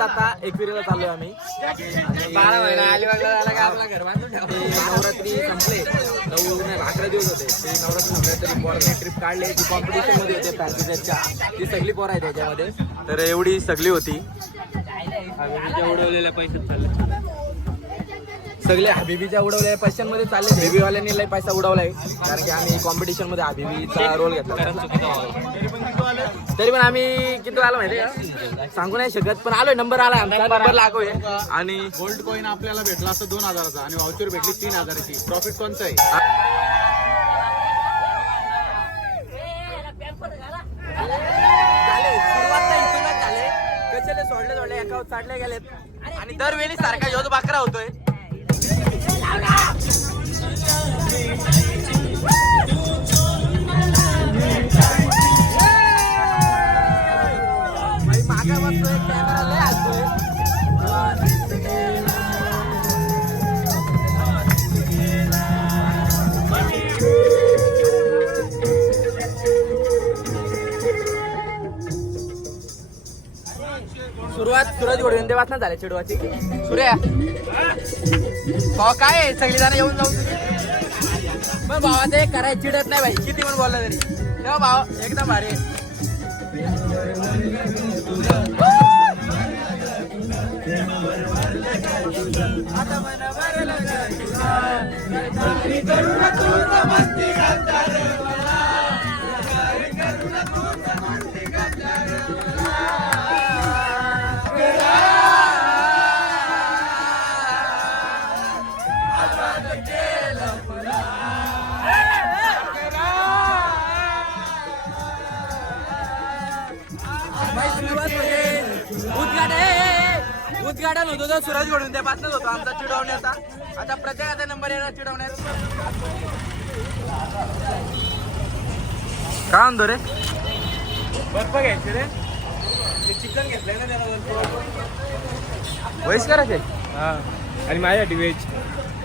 आता एकविरीला चाललोय आम्ही. 12 महिना अलिबागला झाला का आपला घर बांधून ठेवा. नवरात्री संपले 11 दिवस होते ते नवरात्री संपले तरी पोरांनी ट्रिप काढले. ती कॉम्पिटिशन मध्ये होते फॅन्सीच्या ती सगळी पोरं आहे त्याच्यामध्ये. तर एवढी सगळी होती. उडवलेल्या पैशात चालले सगळे हबीबीच्या उडवलेल्या पैशांमध्ये चालले. बेबीवाल्यांनी लय पैसा उडवलाय कारण की आम्ही कॉम्पिटिशन मध्ये हबीबीचा रोल घेतला. तरी पण आम्ही किती आलो माहिती का सांगू नाही शकत पण आलोय. नंबर आला आमचा नंबर लागोय. आणि गोल्ड कॉईन आपल्याला भेटला असतं 2000चा आणि व्हाउचर भेटली 3000ची. प्रॉफिट कोणतं आहे? इथूनच झाले कशाले सोडले एका चाटले गेलेत. आणि दरवेळी सारखा ह्योच बाकरा होतोय. मागा बसतोय कॅमेरा लय हसतोय. सुरुवात सूरज घोडविंदे वाचना झाले चिडवाची. सूर्या भावा काय आहे सगळी जण येऊन जाऊ. मग भावाचं एक करायचं चिडत नाही भाई किती पण बोलला तरी. तेव्हा भाव एकदम भारी. उद्घाटन होतो तो सूरज घडून त्या पासूनच होतो आमचा चिडवण्याचा. आता प्रत्येकाचा नंबर येणार चिडवण्यात. काय म्हणतो रे बर्फ घ्यायचे रे. चिकन घेतलंय ना त्याला वैस करायचे. हा आणि माझ्यासाठी व्हेज.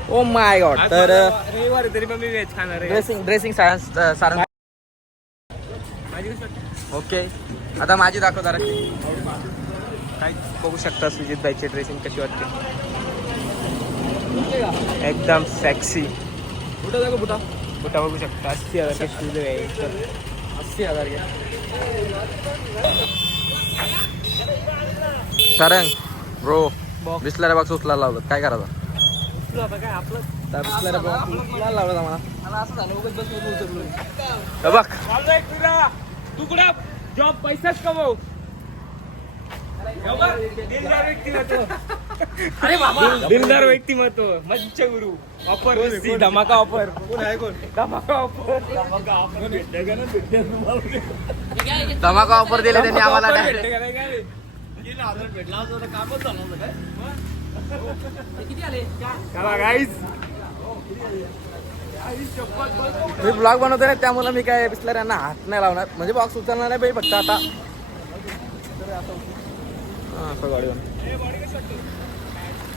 Oh my God. तर रविवार तरी पण मी व्हेज खाणार आहे. Dressing Sarang okay. आता माझी दाखव जरा. काय बघू शकता सुजित भाईची ड्रेसिंग कशी वाटते. एकदम सेक्सी. बुटा दाखव. बुटा बघू शकता. 80,000 शूज आहे. 80,000 घ्या. सारंग ब्रो बिस्लरी बॉक्स उचला लावलं काय करायचं. आता काय आपलं बिस्लरी बॉक्स उचला लावलं मला असं झालं उगाच बस बघ तुकडा जॉब पैसाच कमव. अरे बाबा दिलदार व्यक्तिमत्व मज्जा गुरु ऑफर धमाका ऑफर धमाका ऑफर धमाका ऑफर दिले त्यांनी आम्हाला. मी ब्लॉग बनवतो ना त्यामुळे मी काय बिस्लऱ्यांना हात नाही लावणार. म्हणजे बॉक्स उचलणार नाही फक्त आता.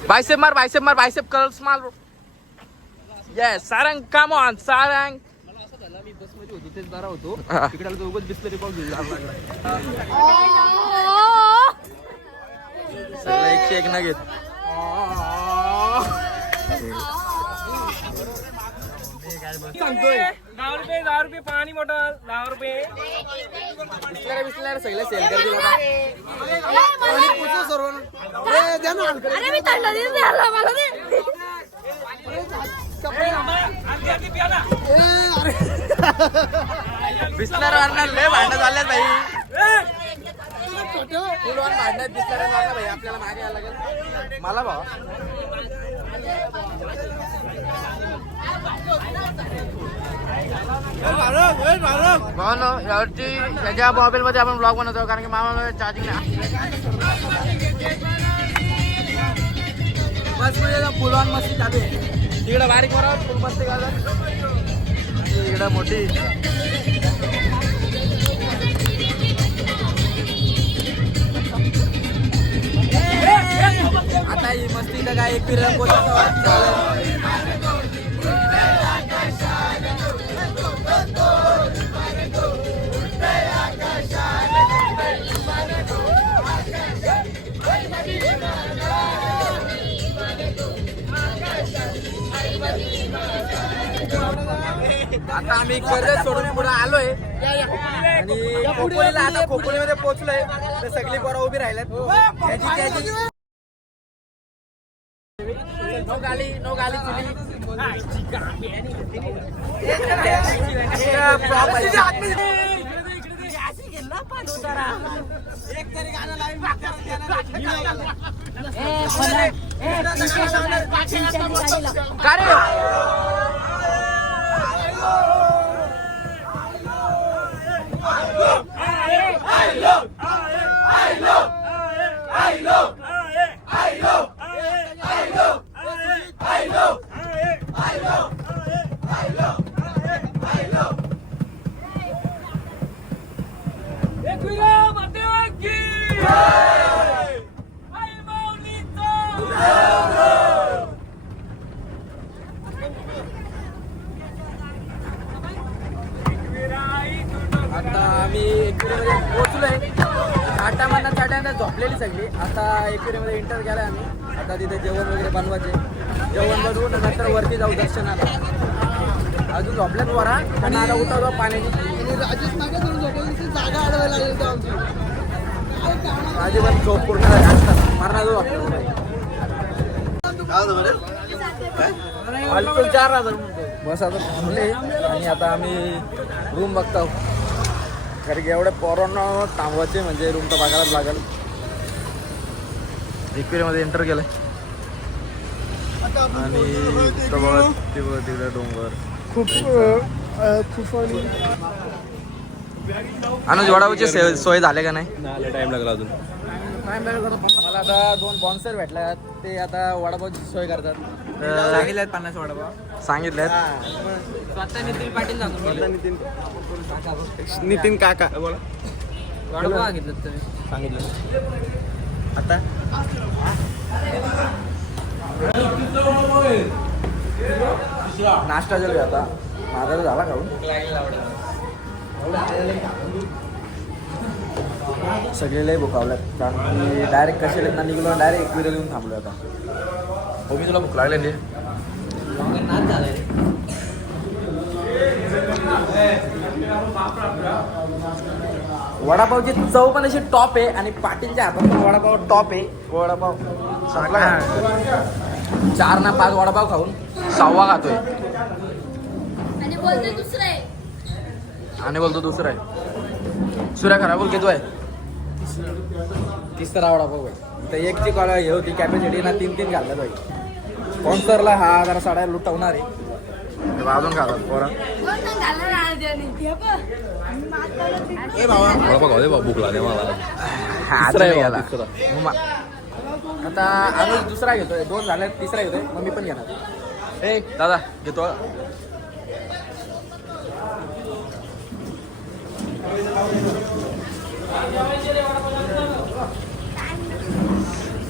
बायसेप मार बायसेप कर्ल्स मार. Yes Sarang come on Sarang. मला असं झालं मी बस मध्ये होतो तेच बरा होतो तिकडे आलो उगाच बिस्लरी बॉक्स घेऊन सगळं 101 ना घेत. सांगतोय 10 रुपये पाणी बॉटल 10 रुपये. बिस्लरी सगळं सेल करतील आता. अरे मी थंड दिन झाला मला ते. बिस्लर वाढणार लय भांडण झाले भाई. फुलवान भांडण्यात बिस्लर वाढणार भाई. आपल्याला मागे यायला लागेल मला भाऊ. यावरती त्याच्या मोबाईल मध्ये आपण ब्लॉग बनवतो कारण की मामा चार्जिंग नाही. बस मध्ये फुलवान मस्ती चालू आहे. तिकडे बारीक बरोबर फुल मस्ती घालत. इकडे मोठी आता ही मस्ती तर काय एक फिरत आता आम्ही कर्जत सोडून पुढे आलोय आणि खोपोलीला आता खोपोलीमध्ये पोहोचलोय तर सगळी पोरं उभी राहिल्यात त्याची नो गाली आता आम्ही एकविरीमध्ये पोहोचलोय. घाटामधनं चढ्यांना झोपलेली सगळी. आता एकविरीमध्ये एंटर केलाय आम्ही. आता तिथे जेवण वगैरे बनवायचे. जेवण बनवून नंतर वरती जाऊ दर्शनाला. अजून झोपल्यात वरा पण आता उतरलो पाण्याची. जागा अडवायला लागली आमची. माझी पण झोप पूर्ण झाली असतात मारणार जाऊ आपल्याला. 4,000 बस आता थांबले आणि आता आम्ही रूम बघतो. कारण की एवढ्या पोरांना थांबवायचे म्हणजे रूम तर बघायलाच लागेल. एकविरीमध्ये एंटर केलंय आणि तिकडे डोंगर खूप अनुज वडापावची सोय झाले का नाही? टाइम लागला अजून. मला आता 2 बॉन्सर भेटल्यात ते आता वडापावची सोय करतात. सांगितलं 50 वडापाव सांगितलेत. स्वतः नितीन पाटील नितीन काका वडापाव सांगितलं तुम्ही. सांगितलं आता नाश्ता जरूर आता माझा झाला खाऊन. सगळे लय भुकावल्यात कारण की डायरेक्ट कसे ना निघलो डायरेक्ट एकविरा येऊन थांबलो आता. हो मी तुला भूक लागले वडापावची चव पण अशी टॉप आहे आणि पाटीलच्या हातात पण वडापाव टॉप आहे. वडापाव चांगला 4 ना 5 वडापाव खाऊन 6वा खातोय आणि बोलते दुसरं आहे. आणि बोलतो दुसरा आहे. सूर्या खरा बोल घेतो आहे 3रा वडापाव आहे. तर एकची कॉल हे होती कॅपॅसिटी ना 3 घालला पाहिजे. स्पॉन्सरला हा जरा साड्या लुटवणार आहे. अजून घालत पोरा भूक लागली मला. आता अनुज दुसरा घेतोय. 2 झाले 3रा घेतोय मग मी पण घेणार. ए दादा घेतो.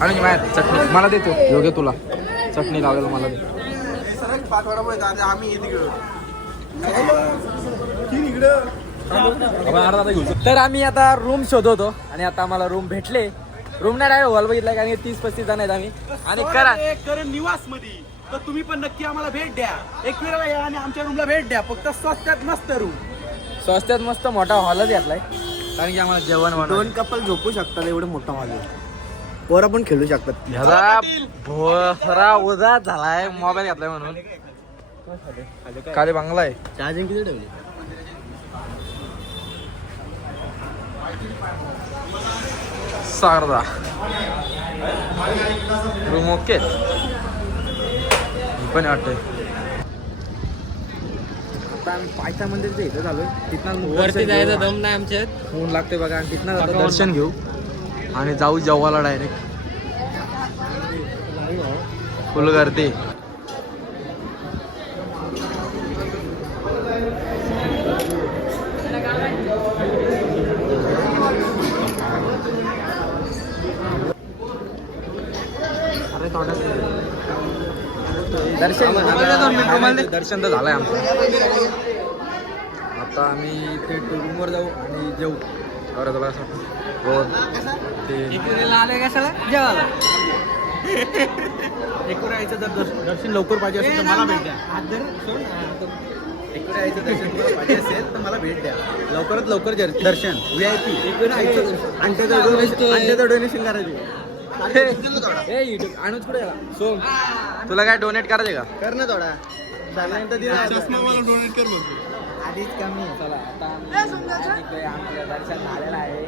आणि माहिती चटणी मला देतो. योग्य तुला चटणी लावलेलं मला दे. तर आम्ही आता रूम शोधवतो आणि आता आम्हाला रूम भेटले. रूम नाही राहिलो हॉल बघितला कारण 30-35 जण आहेत आम्ही. आणि करण निवास मध्ये तर तुम्ही पण नक्की आम्हाला भेट द्या. एकविराला या आणि आमच्या रूमला भेट द्या. फक्त स्वस्तात मस्त रूम. स्वस्तात मस्त मोठा हॉलच घेतलाय कारण की आम्हाला जेवण 2 कपल झोपू शकतात एवढं मोठा हॉल आहे. पोरं पण खेळू शकतात. ह्याचा भोसरा उदास झालाय मोबाईल घेतलाय म्हणून. खाली बंगला आहे. चार्जिंग किती ठेवली? सारदा रूम ओके पण वाटतंय. आता आम्ही पायथा मंदिरच्या इथं झालोय. तिथनं वरती जायचं दम नाही आमच्यात. ऊन लागते बघा आणि तिथनं जातो दर्शन घेऊ आणि जाऊ जेवायला डायरेक्ट. फुल गर्दी. दर्शन तर झालंय आमचं. आता आम्ही थेट रूमवर जाऊ आणि जेऊ. बरं तुला असं आलोय का सगळं जेवायला. एकविराईचं जर दर्शन लवकर पाहिजे असेल तर मला भेट द्या. एकविराईचं दर्शन तुम्हाला पाहिजे असेल तर मला भेट द्या. लवकरात लवकर दर्शन VIP अंड्याचं डोनेशन करायचं. अनुज कुठे गेला? सोम तुला काय डोनेट करायचे का? कर ना थोडा चष्मा मला डोनेट कर बघ. आधीच कमी आहे. चला आता आमचं दर्शन झालेलं आहे.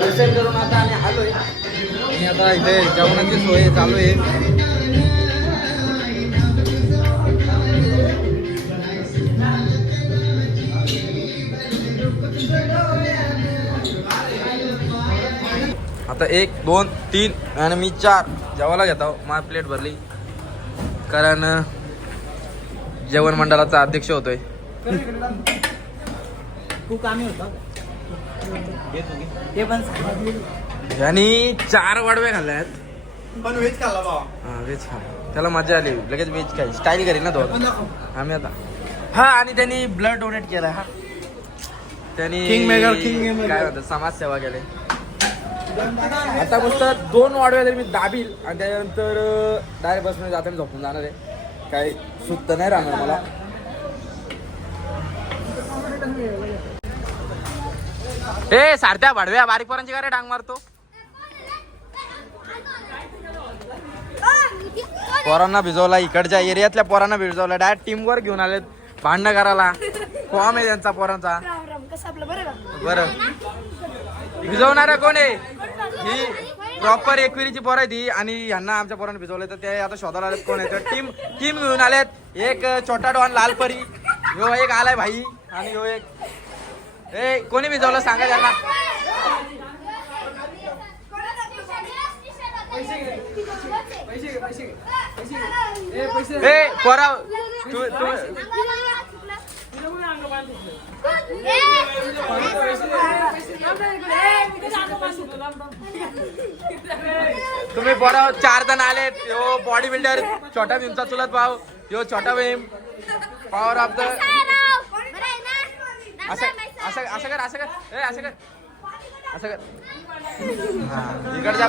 दर्शन करून आता आम्ही आलोय आणि आता इथे जेवणाची सोय चालू आहे. आता 1 2 3 आणि मी 4 जेवायला घेतो. माझी प्लेट भरली कारण जेवण मंडळाचा अध्यक्ष होतोय. खूप कामी होता ते पण आणि 4 वाडवे खाल्ल्यात. पण व्हेज खाल्ला बाबा. हा व्हेज खा. त्याला मजा आली. लगेच व्हेज खाई स्टाईल करेल ना तो आम्ही आता. हा आणि त्यांनी ब्लड डोनेट केलाय. हा त्यांनी King काय म्हणतात समाजसेवा केली. आता मस्त 2 वाडव्या तरी मी दाबील आणि त्यानंतर डायरेक्ट बसमध्ये जाताना झोपून जाणार आहे. काही सुस्त नाही राहणार मला. ए सारत्या भाडव्या बारीक पोरांची काय रे डांग मारतो. पोरांना भिजवला. इकडच्या एरियातल्या पोरांना भिजवला. डायरेक्ट टीम वर घेऊन आलेत भांडणं करायला. फॉर्म आहे त्यांचा पोरांचा. कसं आपलं बरं का? बरं भिजवणारा कोण आहे? ही प्रॉपर एकविरीची पोरं आहे ती आणि ह्यांना आमच्या पोरांना भिजवलं तर ते आता शोधायला आलेत कोण आहे. टीम घेऊन आलेत. एक छोटा डॉन लालपरी ह्यो एक आलाय भाई आणि ह्यो एक ए कोणी भिजवलं सांगा त्यांना. ए पोरा तू तुम्ही पोरा 4 जण आलेत. यो बॉडी बिल्डर छोटा भीमचा चुलत भाऊ. यो छोटा भीम पॉवर ऑफ द असं असं असं कर असं कर ए असं कर असं कर. इकडे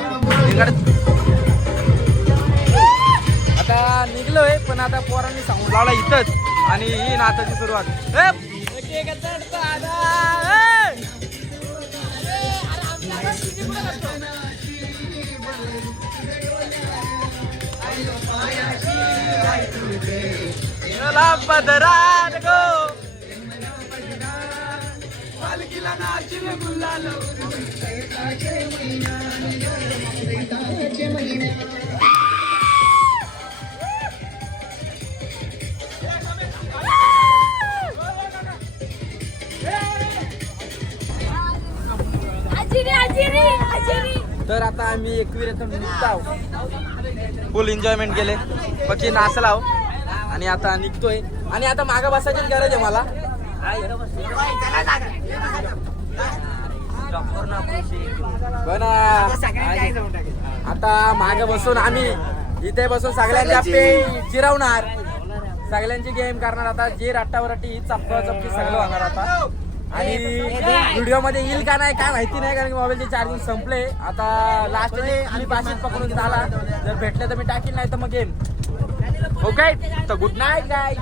आता निघलोय पण आता पोरांनी सांगून लावला इथंच आणि ही नाचाची सुरुवात. तर आता आम्ही एकविरेतून निघतो. फुल एन्जॉयमेंट केले. पक्षी नाचलाव आणि आता निघतोय आणि आता मागं बसायचीच गरज आहे मला. पण आता मागे बसून आम्ही इथे बसून सगळ्यांच्या पे जिरवणार. सगळ्यांची गेम करणार. आता जे रट्टावरट्टी ही चपकी सगळं होणार आता. आणि व्हिडिओ मध्ये येईल का नाही काय माहिती नाही कारण की मोबाईलचे चार्जिंग संपले. आता लास्ट मी पाशीत पकडून झाला. जर भेटले तर मी टाकीन नाही तर मग गेम. ओके तर गुड नाईट गाईज.